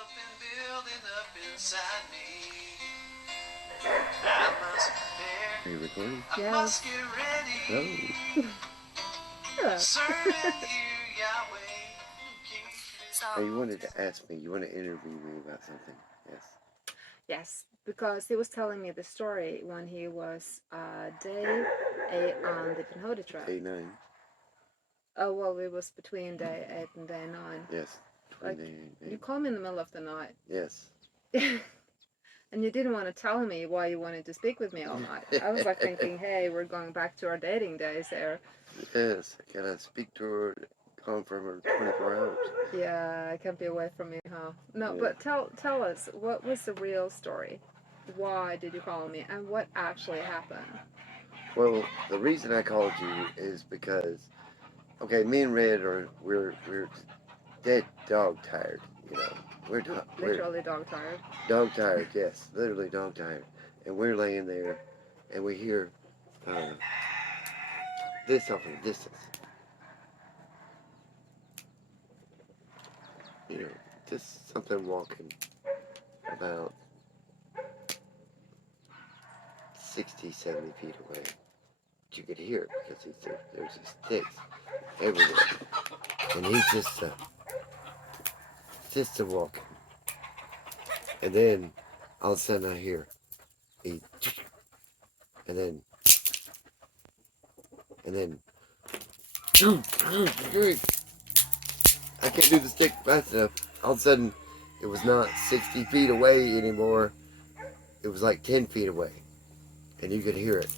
something building up inside me. I must prepare. Are you recording? I must get ready. Hello. Serving you, Yahweh. Hey, you wanted to ask me, you want to interview me about something? Yes. Yes, because he was telling me the story when he was day 8 on the PINHOTI trail. Day 9. Oh, well, it was between day 8 and day 9. Yes. Like, Day you called me in the middle of the night. Yes. And you didn't want to tell me why you wanted to speak with me all night. I was like thinking, hey, we're going back to our dating days there. Yes, I gotta speak to her, gone from her 24 hours. Yeah, I can't be away from you, huh? No, Yeah. but tell us, what was the real story? Why did you call me, and what actually happened? Well, the reason I called you is because, okay, me and Red we're dead dog tired, you know. We're Literally dog tired. dog tired, yes, literally dog tired, and we're laying there, and we hear this off in the distance. You know, just something walking about 60, 70 feet away. But you could hear it because there's these sticks everywhere. And he's just walking. And then all of a sudden I hear he, and then I can't do the stick fast enough. All of a sudden it was not 60 feet away anymore. It was like 10 feet away. And you could hear it.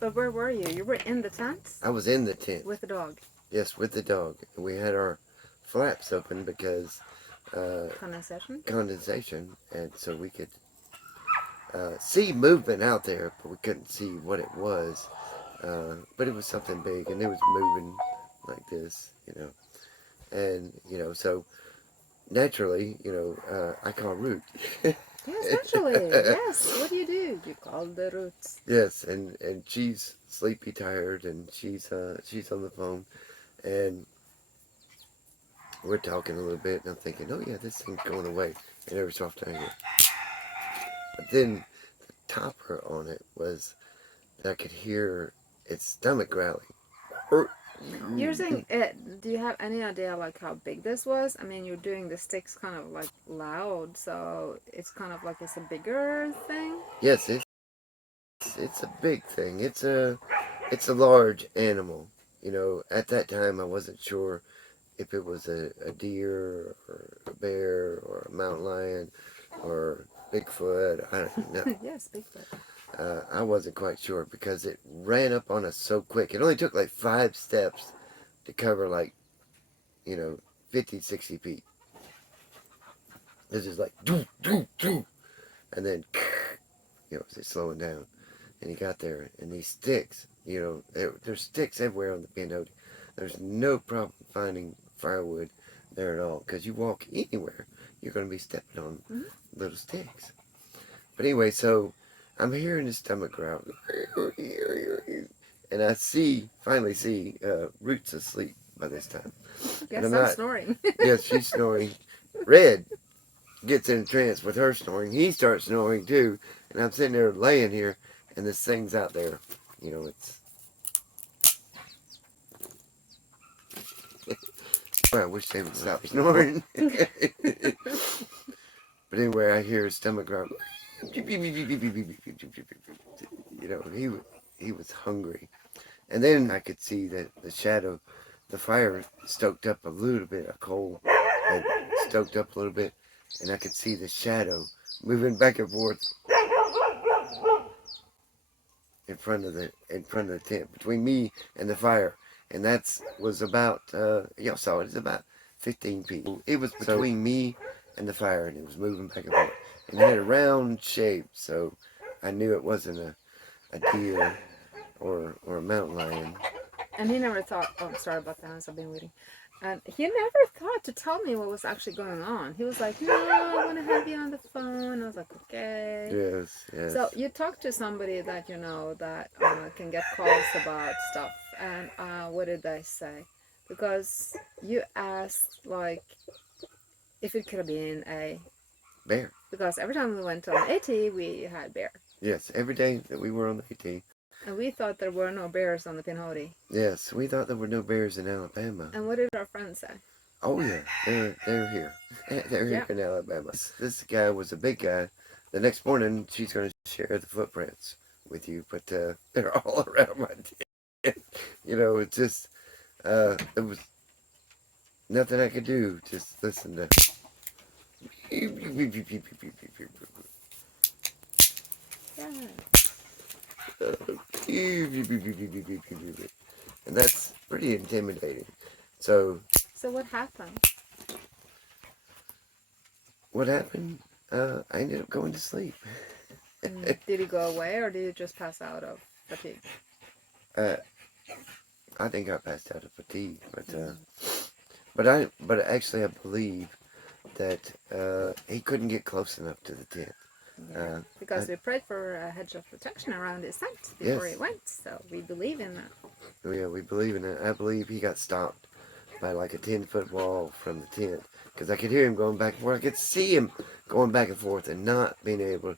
But where were you? You were in the tent? I was in the tent. With the dog? Yes, with the dog. And we had our flaps open because condensation, and so we could see movement out there, but we couldn't see what it was. But it was something big, and it was moving like this, you know. And, you know, so naturally, you know, I call Root. Yes, naturally. Yes. What do? You call the Roots. Yes, and she's sleepy, tired, and she's on the phone, and we're talking a little bit, and I'm thinking, oh yeah, this thing's going away, and every so often I hear. But then the topper on it was that I could hear its stomach growling. You're saying, do you have any idea like how big this was? I mean, you're doing the sticks kind of like loud, so it's kind of like it's a bigger thing? Yes, it's a big thing. It's a large animal. You know, at that time I wasn't sure if it was a deer or a bear or a mountain lion or Bigfoot. I don't know. Yes, Bigfoot. I wasn't quite sure because it ran up on us so quick. It only took like 5 steps to cover like, you know, 50, 60 feet. This is like, doo, doo, doo. And then, you know, it's slowing down. And he got there, and these sticks, you know, there's sticks everywhere on the PINHOTI. There's no problem finding firewood there at all, because you walk anywhere, you're going to be stepping on little sticks. But anyway, so I'm hearing his stomach growl, and I finally see Root's asleep by this time. Yes, I'm snoring. Yes, she's snoring. Red gets in a trance with her snoring. He starts snoring too, and I'm sitting there laying here, and this thing's out there. You know, it's... I wish they would stop snoring. But anyway, I hear his stomach growl. You know, he was hungry. And then I could see that the shadow, the fire stoked up a little bit, a coal had stoked up a little bit, and I could see the shadow moving back and forth in front of the tent between me and the fire, and that was about y'all saw it. It's about 15 feet. It was between me and the fire, and it was moving back and forth, and it had a round shape, so I knew it wasn't a deer or a mountain lion. And he never thought, oh, sorry about the hands, I've been waiting. And he never thought to tell me what was actually going on. He was like, no, I want to have you on the phone. I was like, okay. Yes, yes. So you talk to somebody that you know that can get calls about stuff. And what did they say? Because you asked, like, if it could have been a bear. because every time we went on the AT, we had bear. Yes, every day that we were on the AT. And we thought there were no bears on the PINHOTI. Yes, we thought there were no bears in Alabama. And what did our friends say? Oh yeah, they're here. They're here in Alabama. This guy was a big guy. The next morning, she's going to share the footprints with you, but they're all around my tent. You know, it's just it was nothing I could do. Just listen to. Yeah. And that's pretty intimidating. So what happened? What happened? I ended up going to sleep. Did he go away, or did he just pass out of fatigue? I think I passed out of fatigue, but actually I believe that he couldn't get close enough to the tent. Yeah. Because we prayed for a hedge of protection around his tent before he went, so we believe in that. Yeah, we believe in it. I believe he got stopped by like a 10-foot wall from the tent, because I could hear him going back and forth. I could see him going back and forth and not being able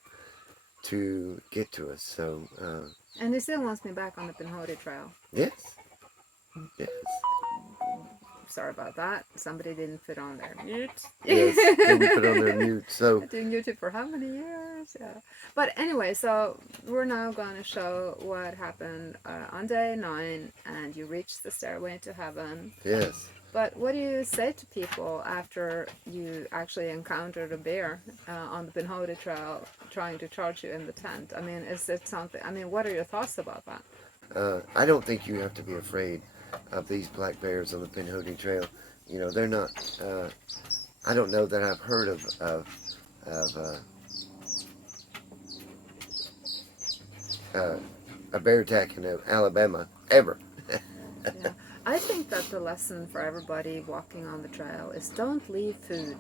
to get to us. So. And he still wants me back on the PINHOTI trail. Yes. Yes. Sorry about that. Somebody didn't put on their mute. Yes, didn't put on their mute. So doing YouTube for how many years? Yeah. But anyway, so we're now going to show what happened on day 9, and you reached the stairway to heaven. Yes. But what do you say to people after you actually encountered a bear on the PINHOTI trail trying to charge you in the tent? I mean, is it something? I mean, what are your thoughts about that? I don't think you have to be afraid of these black bears on the PINHOTI trail. You know, they're not. I don't know that I've heard of a bear attack in Alabama ever. Yeah. I think that the lesson for everybody walking on the trail is don't leave food.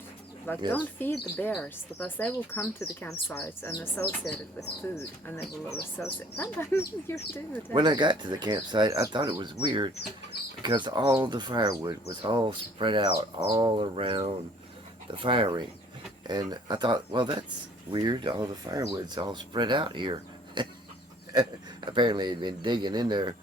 Like, don't feed the bears, because they will come to the campsites and associate it with food, and they will associate. Sometimes you do it. When I got to the campsite, I thought it was weird because all the firewood was all spread out all around the fire ring. And I thought, well, that's weird. All the firewood's all spread out here. Apparently, he'd been digging in there,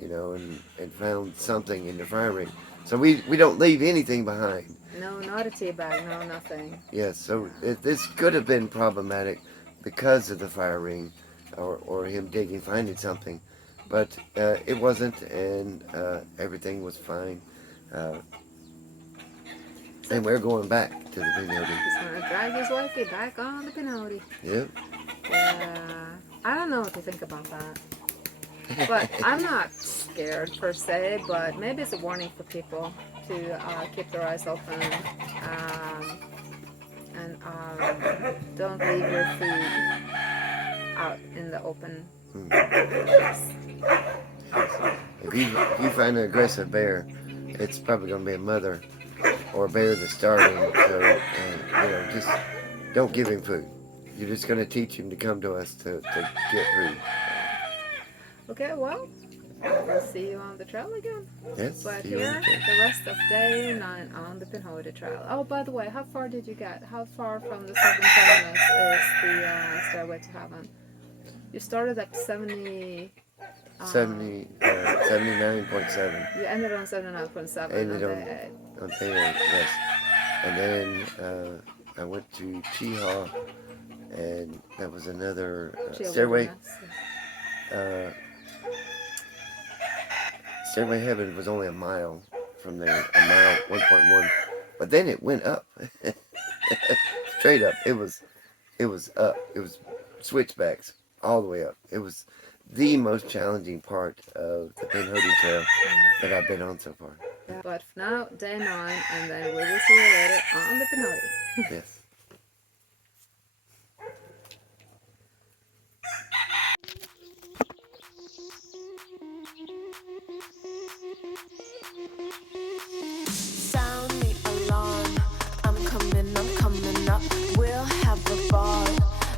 you know, and found something in the fire ring. So we don't leave anything behind. No, not a tea bag, no, nothing. Yes, so this could have been problematic because of the fire ring or him digging, finding something. But it wasn't, and everything was fine. And we're going back to the PINHOTI. He's going to drag his wifey back on the PINHOTI. Yep. Yeah. I don't know what to think about that. But I'm not scared per se, but maybe it's a warning for people to keep their eyes open and don't leave your food out in the open. If you find an aggressive bear, it's probably going to be a mother or a bear that's starving. So, you know, just don't give him food. You're just going to teach him to come to us to get food. Okay, well, we'll see you on the trail again. Yes. But here, the rest of day 9 on the PINHOTI trail. Oh, by the way, how far did you get? How far from the 7 terminus is the Stairway to Heaven? You started at 70... 79.7. You ended on 79.7 Ended on day 8. On day 8, yes. And then I went to Cheehaw, and that was another stairway. Stairway Heaven was only a mile from there, a mile, 1.1. But then it went up, straight up. It was up. It was switchbacks all the way up. It was the most challenging part of the PINHOTI trail that I've been on so far. But for now, day 9, and then we will see you later on the PINHOTI. Yes. Sound the alarm. I'm coming up. We'll have a ball.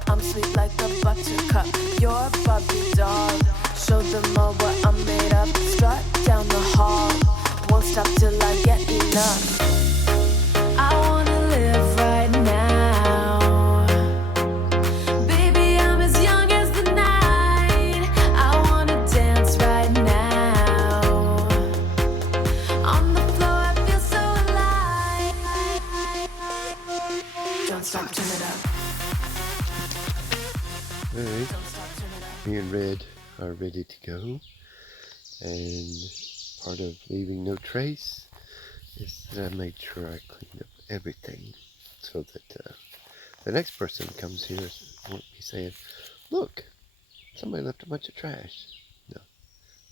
I'm sweet like a buttercup. You're Barbie doll. Show them all what I'm made of. Strut down the hall. Won't stop till I get enough. I wanna live stop, turn it up. Alright, Don't stop, turn it up. me and Red are ready to go. And part of leaving no trace is that I made sure I cleaned up everything so that the next person that comes here won't be saying, look, somebody left a bunch of trash. No,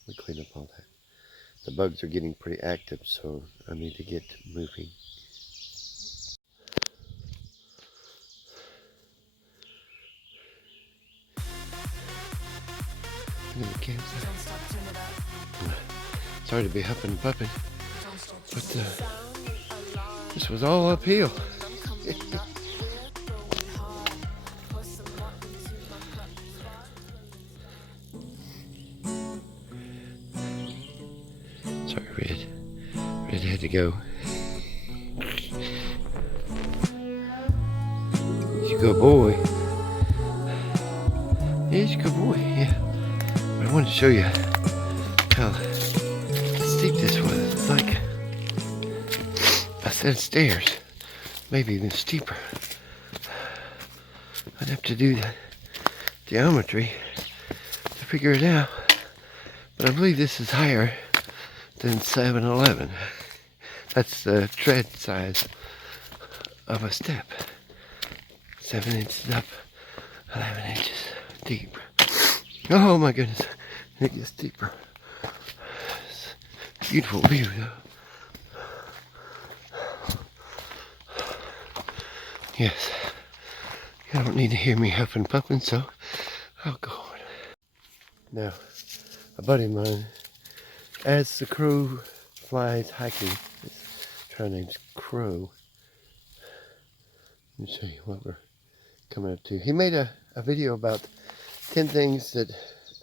we clean up all that. The bugs are getting pretty active, so I need to get moving. In the campsite. Don't stop, turn it up. Sorry to be huffing and puffing, Don't stop, but turn it up. this was all uphill. I'm coming up. We're going hard. Pour some more into my cup. Sorry, Red. Red had to go. He's a good boy. Yeah, he's a good boy, yeah. But I wanted to show you how steep this was. It's like a set of stairs, maybe even steeper. I'd have to do the geometry to figure it out. But I believe this is higher than 7-Eleven. That's the tread size of a step. 7 inches up, 11 inches deep. Oh my goodness, it gets deeper. It's a beautiful view though. Yes, you don't need to hear me huffing and puffing, so I'll go on. Now, a buddy of mine, as the crow flies hiking, his trail name's Crow. Let me show you what we're coming up to. He made a video about 10 things that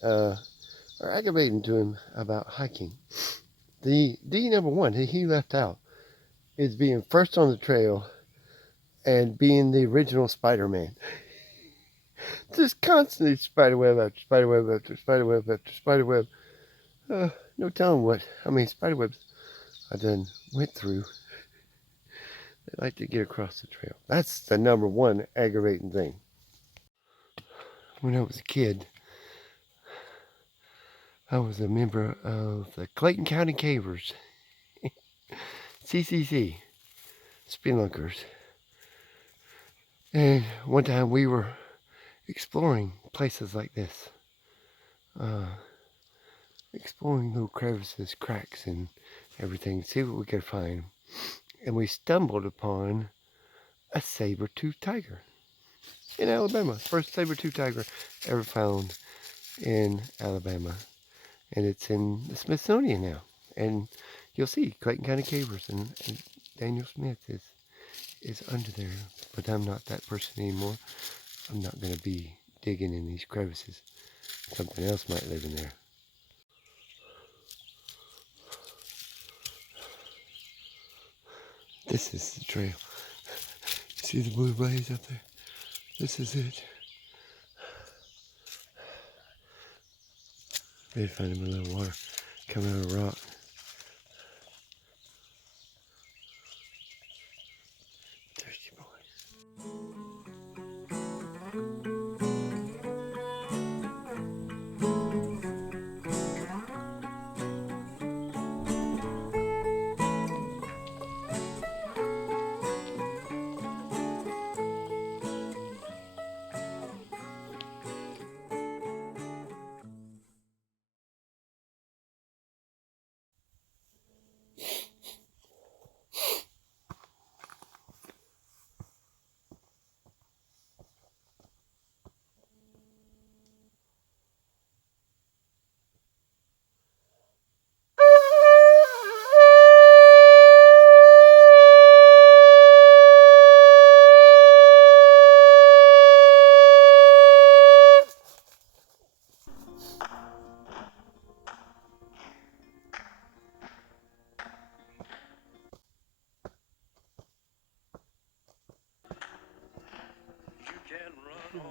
are aggravating to him about hiking. The number one he left out is being first on the trail and being the original Spider-Man. Just constantly spiderweb after spiderweb after spiderweb after spiderweb. No telling what. I mean, spiderwebs I done went through. They like to get across the trail. That's the number one aggravating thing. When I was a kid, I was a member of the Clayton County Cavers. CCC. Spelunkers. And one time we were exploring places like this. Exploring little crevices, cracks, and everything. See what we could find. And we stumbled upon a saber-toothed tiger in Alabama. First saber-toothed tiger ever found in Alabama. And it's in the Smithsonian now. And you'll see Clayton County Cavers, and Daniel Smith is under there. But I'm not that person anymore. I'm not going to be digging in these crevices. Something else might live in there. This is the trail. See the blue blaze up there? This is it. Maybe find him a little water coming out of a rock. Thirsty boy.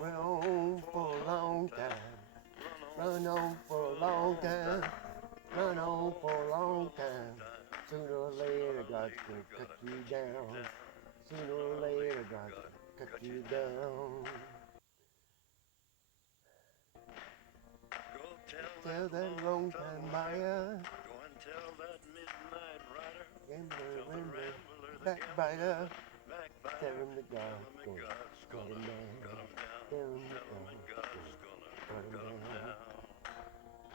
Run on for a long time. Run on for a long time. Run on for a long time. Sooner or later, God's gonna cut you down. Sooner or later, God's gonna cut cut you down. Go Tell that long time buyer, Go and tell that midnight rider. gambler, Tell the rambler, rambler, the backbiter. backbiter. Tell him the God's Tell him gonna that God's cut him down. cut him down. Tell him Tell him that the God's God's gonna cut him cut him down. down.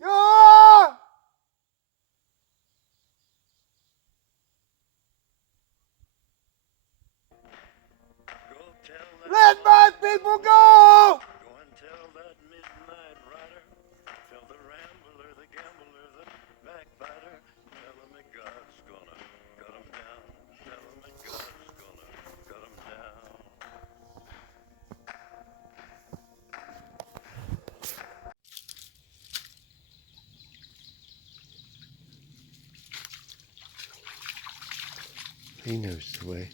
Yeah! Go tell that Let my people go! Go and tell that midnight rider. Tell the rambler, the gambler, the backbiter. Tell him that God's gonna cut him down. Tell him that God's gonna cut him down. He knows the way.